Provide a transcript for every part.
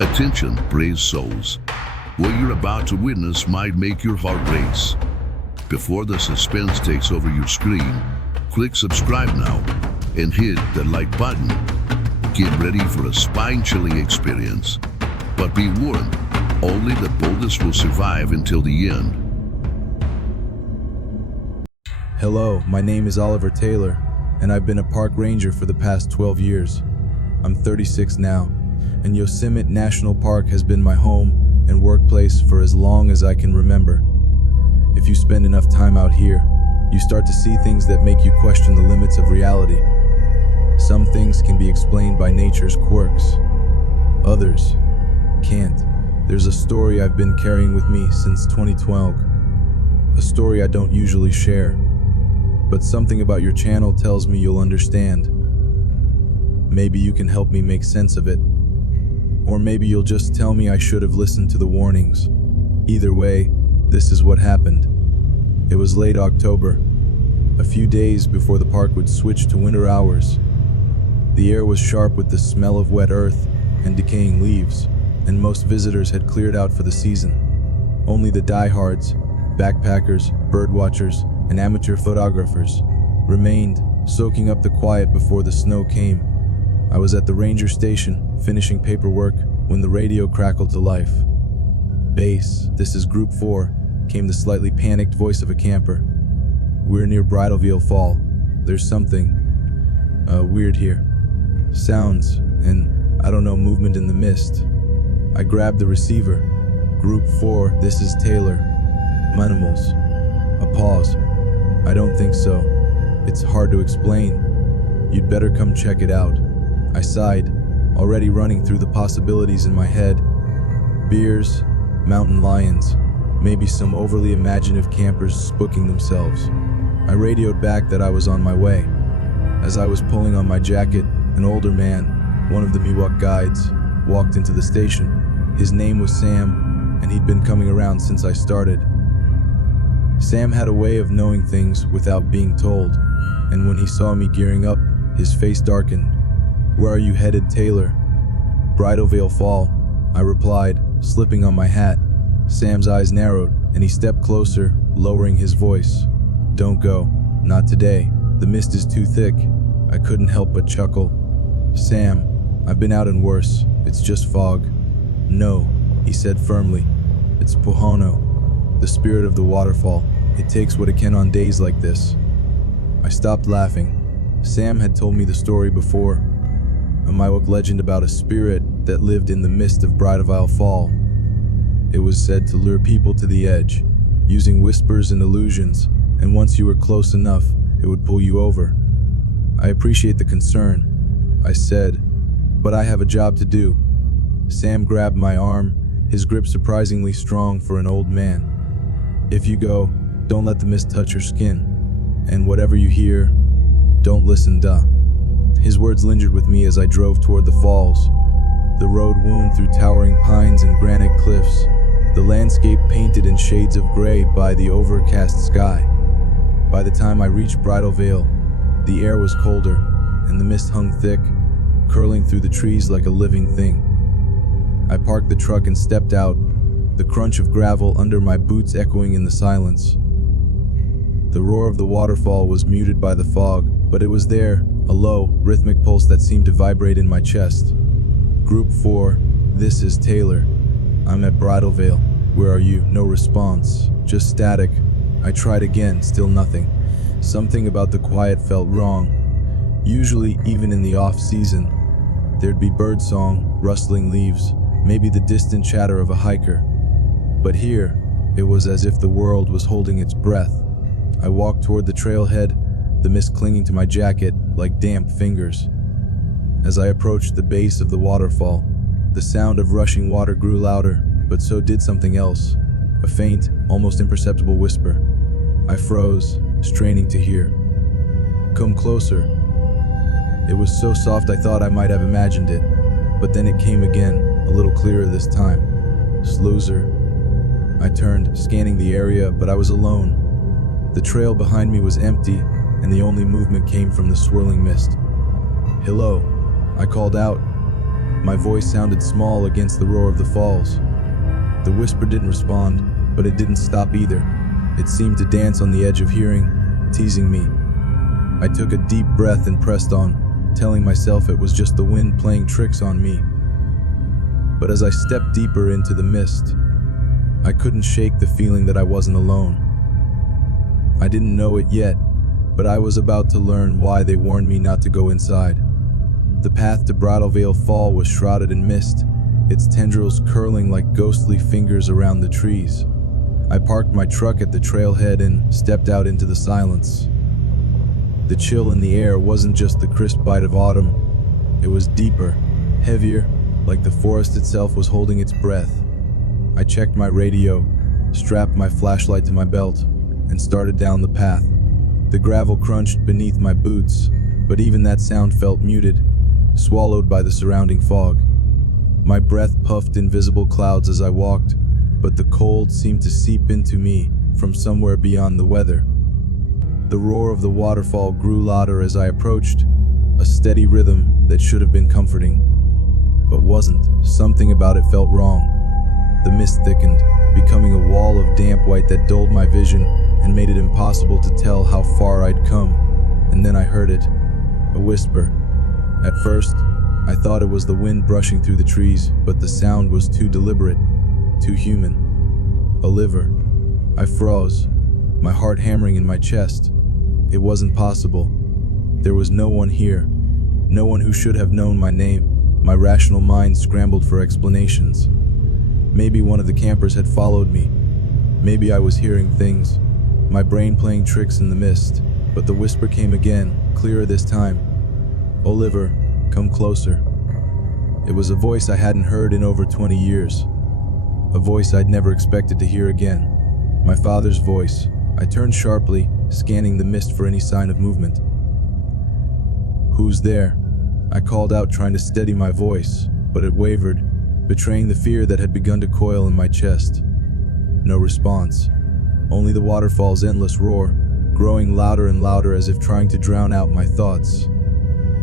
Attention, brave souls. What you're about to witness might make your heart race. Before the suspense takes over your screen, click subscribe now and hit the like button. Get ready for a spine-chilling experience. But be warned, only the boldest will survive until the end. Hello, my name is Oliver Taylor, and I've been a park ranger for the past 12 years. I'm 36 now, and Yosemite National Park has been my home and workplace for as long as I can remember. If you spend enough time out here, you start to see things that make you question the limits of reality. Some things can be explained by nature's quirks. Others can't. There's a story I've been carrying with me since 2012. A story I don't usually share, but something about your channel tells me you'll understand. Maybe you can help me make sense of it. Or maybe you'll just tell me I should have listened to the warnings. Either way, this is what happened. It was late October, a few days before the park would switch to winter hours. The air was sharp with the smell of wet earth and decaying leaves, and most visitors had cleared out for the season. Only the diehards, backpackers, birdwatchers, and amateur photographers remained, soaking up the quiet before the snow came. I was at the ranger station, finishing paperwork, when the radio crackled to life. "Base, this is Group 4, came the slightly panicked voice of a camper. "We're near Bridalveil Fall. There's something weird here. Sounds, and I don't know, movement in the mist." I grabbed the receiver. "Group 4, this is Taylor. Manimals." A pause. "I don't think so. It's hard to explain. You'd better come check it out." I sighed, already running through the possibilities in my head. Bears, mountain lions, maybe some overly imaginative campers spooking themselves. I radioed back that I was on my way. As I was pulling on my jacket, an older man, one of the Miwok guides, walked into the station. His name was Sam, and he'd been coming around since I started. Sam had a way of knowing things without being told, and when he saw me gearing up, his face darkened. "Where are you headed, Taylor?" "Bridalveil Fall," I replied, slipping on my hat. Sam's eyes narrowed, and he stepped closer, lowering his voice. "Don't go. Not today. The mist is too thick." I couldn't help but chuckle. "Sam, I've been out in worse. It's just fog." "No," he said firmly. "It's Pohono, the spirit of the waterfall. It takes what it can on days like this." I stopped laughing. Sam had told me the story before. A Miwok legend about a spirit that lived in the mist of Bridalveil Fall. It was said to lure people to the edge, using whispers and illusions, and once you were close enough, it would pull you over. "I appreciate the concern," I said, "but I have a job to do." Sam grabbed my arm, his grip surprisingly strong for an old man. "If you go, don't let the mist touch your skin. And whatever you hear, don't listen, duh." His words lingered with me as I drove toward the falls. The road wound through towering pines and granite cliffs, the landscape painted in shades of gray by the overcast sky. By the time I reached Bridalveil, the air was colder, and the mist hung thick, curling through the trees like a living thing. I parked the truck and stepped out, the crunch of gravel under my boots echoing in the silence. The roar of the waterfall was muted by the fog, but it was there, a low, rhythmic pulse that seemed to vibrate in my chest. "Group 4, this is Taylor. I'm at Bridalveil. Where are you?" No response, just static. I tried again, still nothing. Something about the quiet felt wrong. Usually, even in the off-season, there'd be birdsong, rustling leaves, maybe the distant chatter of a hiker. But here, it was as if the world was holding its breath. I walked toward the trailhead, the mist clinging to my jacket like damp fingers. As I approached the base of the waterfall, the sound of rushing water grew louder, but so did something else, a faint, almost imperceptible whisper. I froze, straining to hear. "Come closer." It was so soft I thought I might have imagined it, but then it came again, a little clearer this time. "Sloozer." I turned, scanning the area, but I was alone. The trail behind me was empty, and the only movement came from the swirling mist. "Hello," I called out. My voice sounded small against the roar of the falls. The whisper didn't respond, but it didn't stop either. It seemed to dance on the edge of hearing, teasing me. I took a deep breath and pressed on, telling myself it was just the wind playing tricks on me. But as I stepped deeper into the mist, I couldn't shake the feeling that I wasn't alone. I didn't know it yet, but I was about to learn why they warned me not to go inside. The path to Bridalveil Fall was shrouded in mist, its tendrils curling like ghostly fingers around the trees. I parked my truck at the trailhead and stepped out into the silence. The chill in the air wasn't just the crisp bite of autumn. It was deeper, heavier, like the forest itself was holding its breath. I checked my radio, strapped my flashlight to my belt, and started down the path. The gravel crunched beneath my boots, but even that sound felt muted, swallowed by the surrounding fog. My breath puffed invisible clouds as I walked, but the cold seemed to seep into me from somewhere beyond the weather. The roar of the waterfall grew louder as I approached, a steady rhythm that should have been comforting, but wasn't. Something about it felt wrong. The mist thickened, becoming a wall of damp white that dulled my vision and made it impossible to tell how far I'd come. And then I heard it, a whisper. At first, I thought it was the wind brushing through the trees, but the sound was too deliberate, too human. Oliver. I froze, my heart hammering in my chest. It wasn't possible. There was no one here, no one who should have known my name. My rational mind scrambled for explanations. Maybe one of the campers had followed me. Maybe I was hearing things, my brain playing tricks in the mist. But the whisper came again, clearer this time. Oliver, come closer. It was a voice I hadn't heard in over 20 years. A voice I'd never expected to hear again. My father's voice. I turned sharply, scanning the mist for any sign of movement. Who's there? I called out, trying to steady my voice, but it wavered, betraying the fear that had begun to coil in my chest. No response. Only the waterfall's endless roar, growing louder and louder as if trying to drown out my thoughts.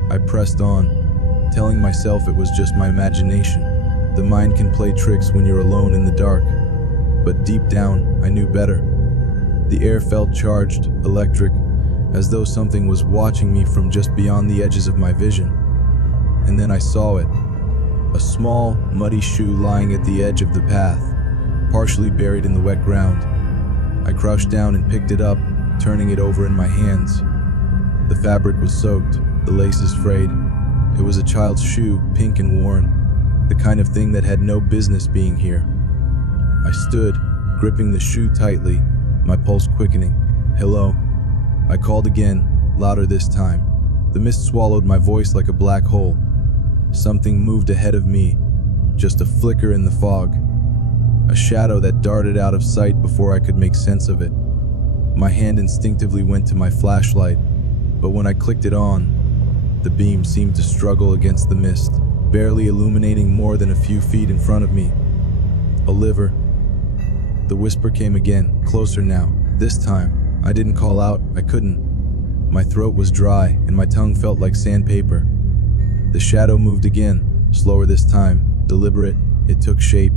I pressed on, telling myself it was just my imagination. The mind can play tricks when you're alone in the dark. But deep down, I knew better. The air felt charged, electric, as though something was watching me from just beyond the edges of my vision. And then I saw it. A small, muddy shoe lying at the edge of the path, partially buried in the wet ground. I crouched down and picked it up, turning it over in my hands. The fabric was soaked, the laces frayed. It was a child's shoe, pink and worn, the kind of thing that had no business being here. I stood, gripping the shoe tightly, my pulse quickening. Hello? I called again, louder this time. The mist swallowed my voice like a black hole. Something moved ahead of me, just a flicker in the fog. A shadow that darted out of sight before I could make sense of it. My hand instinctively went to my flashlight, but when I clicked it on, the beam seemed to struggle against the mist, barely illuminating more than a few feet in front of me. Oliver. The whisper came again, closer now. This time, I didn't call out, I couldn't. My throat was dry, and my tongue felt like sandpaper. The shadow moved again, slower this time, deliberate. It took shape,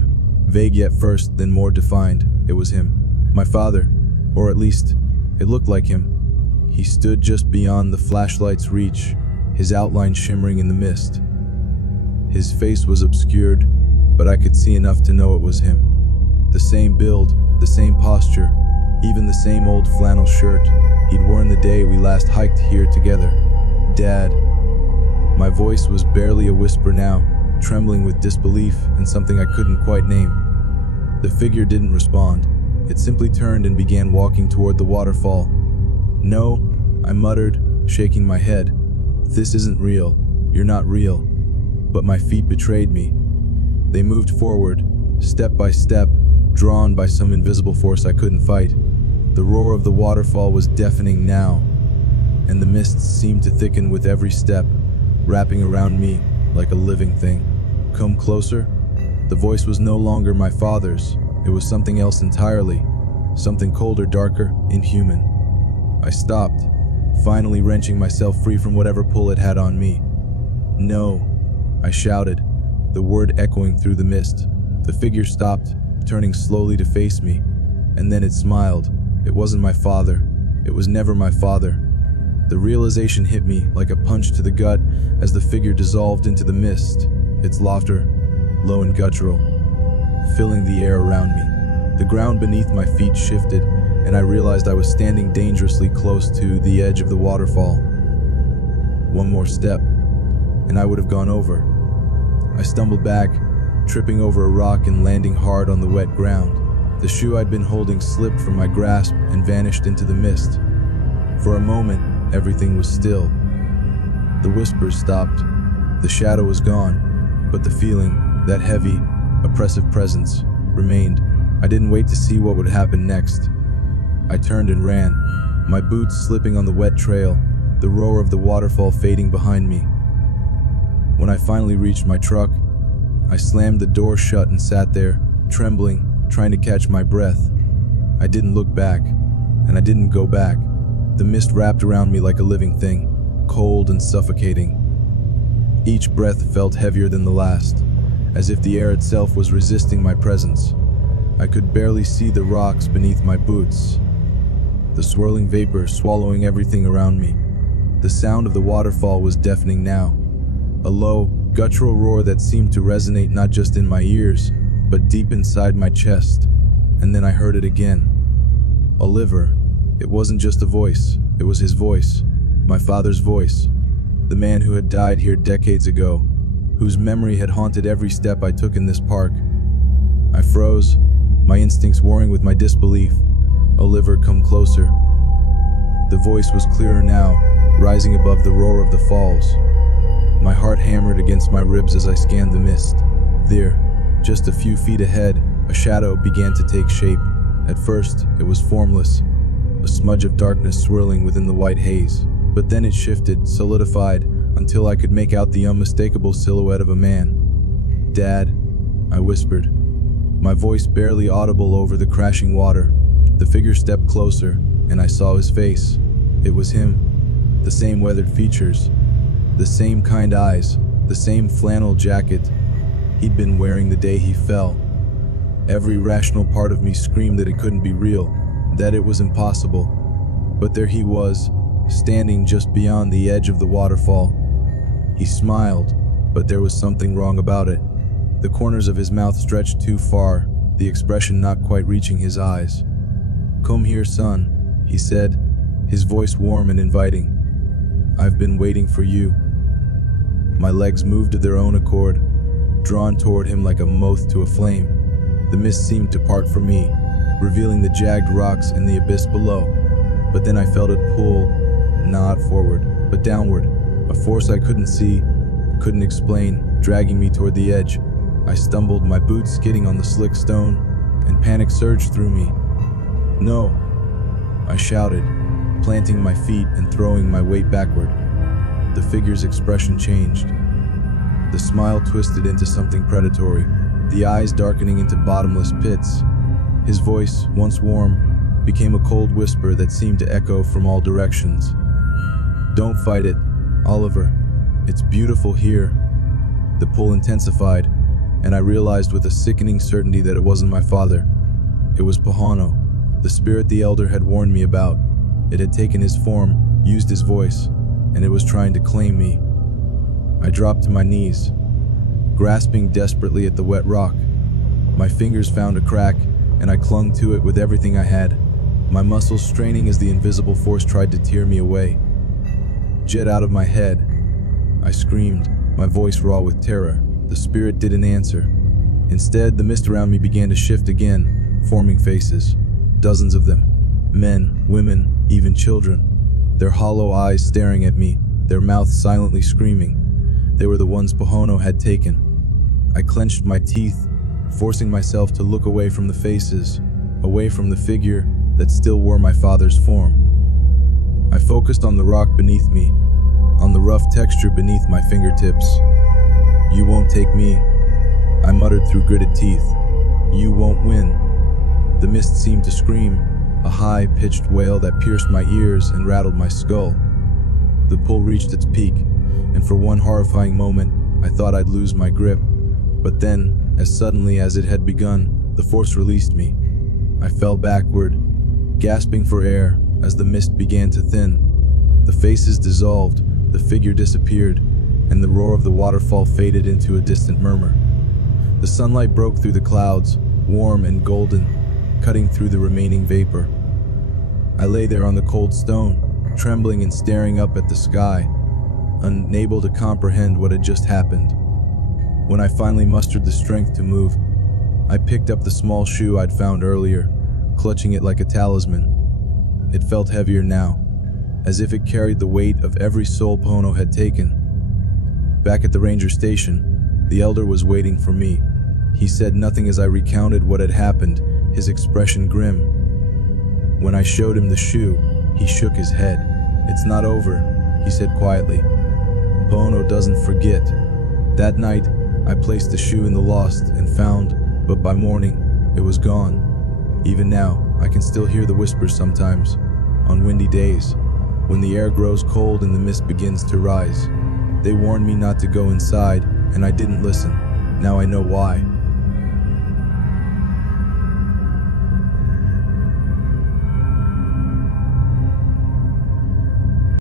vague yet first, then more defined. It was him. My father, or at least, it looked like him. He stood just beyond the flashlight's reach, his outline shimmering in the mist. His face was obscured, but I could see enough to know it was him. The same build, the same posture, even the same old flannel shirt he'd worn the day we last hiked here together. Dad. My voice was barely a whisper now, trembling with disbelief and something I couldn't quite name. The figure didn't respond. It simply turned and began walking toward the waterfall. No, I muttered, shaking my head. This isn't real. You're not real. But my feet betrayed me. They moved forward, step by step, drawn by some invisible force I couldn't fight. The roar of the waterfall was deafening now, and the mists seemed to thicken with every step, wrapping around me like a living thing. Come closer? The voice was no longer my father's. It was something else entirely, something colder, darker, inhuman. I stopped, finally wrenching myself free from whatever pull it had on me. No, I shouted, the word echoing through the mist. The figure stopped, turning slowly to face me, and then it smiled. It wasn't my father. It was never my father. The realization hit me like a punch to the gut as the figure dissolved into the mist, its laughter, low and guttural, filling the air around me. The ground beneath my feet shifted, and I realized I was standing dangerously close to the edge of the waterfall. One more step, and I would have gone over. I stumbled back, tripping over a rock and landing hard on the wet ground. The shoe I'd been holding slipped from my grasp and vanished into the mist. For a moment, everything was still. The whispers stopped. The shadow was gone, but the feeling, that heavy, oppressive presence, remained. I didn't wait to see what would happen next. I turned and ran, my boots slipping on the wet trail, the roar of the waterfall fading behind me. When I finally reached my truck, I slammed the door shut and sat there, trembling, trying to catch my breath. I didn't look back, and I didn't go back. The mist wrapped around me like a living thing, cold and suffocating. Each breath felt heavier than the last, as if the air itself was resisting my presence. I could barely see the rocks beneath my boots, the swirling vapor swallowing everything around me. The sound of the waterfall was deafening now, a low, guttural roar that seemed to resonate not just in my ears, but deep inside my chest. And then I heard it again. Oliver. It wasn't just a voice, it was his voice, my father's voice, the man who had died here decades ago, whose memory had haunted every step I took in this park. I froze, my instincts warring with my disbelief. Oliver, come closer. The voice was clearer now, rising above the roar of the falls. My heart hammered against my ribs as I scanned the mist. There, just a few feet ahead, a shadow began to take shape. At first, it was formless, a smudge of darkness swirling within the white haze. But then it shifted, solidified, until I could make out the unmistakable silhouette of a man. "Dad," I whispered, my voice barely audible over the crashing water. The figure stepped closer, and I saw his face. It was him, the same weathered features, the same kind eyes, the same flannel jacket he'd been wearing the day he fell. Every rational part of me screamed that it couldn't be real, that it was impossible. But there he was, standing just beyond the edge of the waterfall. He smiled, but there was something wrong about it. The corners of his mouth stretched too far, the expression not quite reaching his eyes. "Come here, son," he said, his voice warm and inviting. "I've been waiting for you." My legs moved of their own accord, drawn toward him like a moth to a flame. The mist seemed to part from me, revealing the jagged rocks and the abyss below. But then I felt it pull, not forward, but downward, a force I couldn't see, couldn't explain, dragging me toward the edge. I stumbled, my boots skidding on the slick stone, and panic surged through me. "No!" I shouted, planting my feet and throwing my weight backward. The figure's expression changed. The smile twisted into something predatory, the eyes darkening into bottomless pits. His voice, once warm, became a cold whisper that seemed to echo from all directions. "Don't fight it, Oliver. It's beautiful here." The pull intensified, and I realized with a sickening certainty that it wasn't my father. It was Pahano, the spirit the elder had warned me about. It had taken his form, used his voice, and it was trying to claim me. I dropped to my knees, grasping desperately at the wet rock. My fingers found a crack, and I clung to it with everything I had, my muscles straining as the invisible force tried to tear me away. "Jet out of my head," I screamed, my voice raw with terror. The spirit didn't answer. Instead, the mist around me began to shift again, forming faces. Dozens of them. Men, women, even children. Their hollow eyes staring at me, their mouths silently screaming. They were the ones Pahano had taken. I clenched my teeth, forcing myself to look away from the faces, away from the figure that still wore my father's form. I focused on the rock beneath me, on the rough texture beneath my fingertips. "You won't take me," I muttered through gritted teeth. "You won't win." The mist seemed to scream, a high-pitched wail that pierced my ears and rattled my skull. The pull reached its peak, and for one horrifying moment, I thought I'd lose my grip. But then, as suddenly as it had begun, the force released me. I fell backward, gasping for air as the mist began to thin. The faces dissolved, the figure disappeared, and the roar of the waterfall faded into a distant murmur. The sunlight broke through the clouds, warm and golden, cutting through the remaining vapor. I lay there on the cold stone, trembling and staring up at the sky, unable to comprehend what had just happened. When I finally mustered the strength to move, I picked up the small shoe I'd found earlier, clutching it like a talisman. It felt heavier now, as if it carried the weight of every soul Pono had taken. Back at the ranger station, the elder was waiting for me. He said nothing as I recounted what had happened, his expression grim. When I showed him the shoe, he shook his head. "It's not over," he said quietly. "Pono doesn't forget." That night, I placed the shoe in the lost and found, but by morning, it was gone. Even now, I can still hear the whispers sometimes, on windy days, when the air grows cold and the mist begins to rise. They warned me not to go inside, and I didn't listen. Now I know why.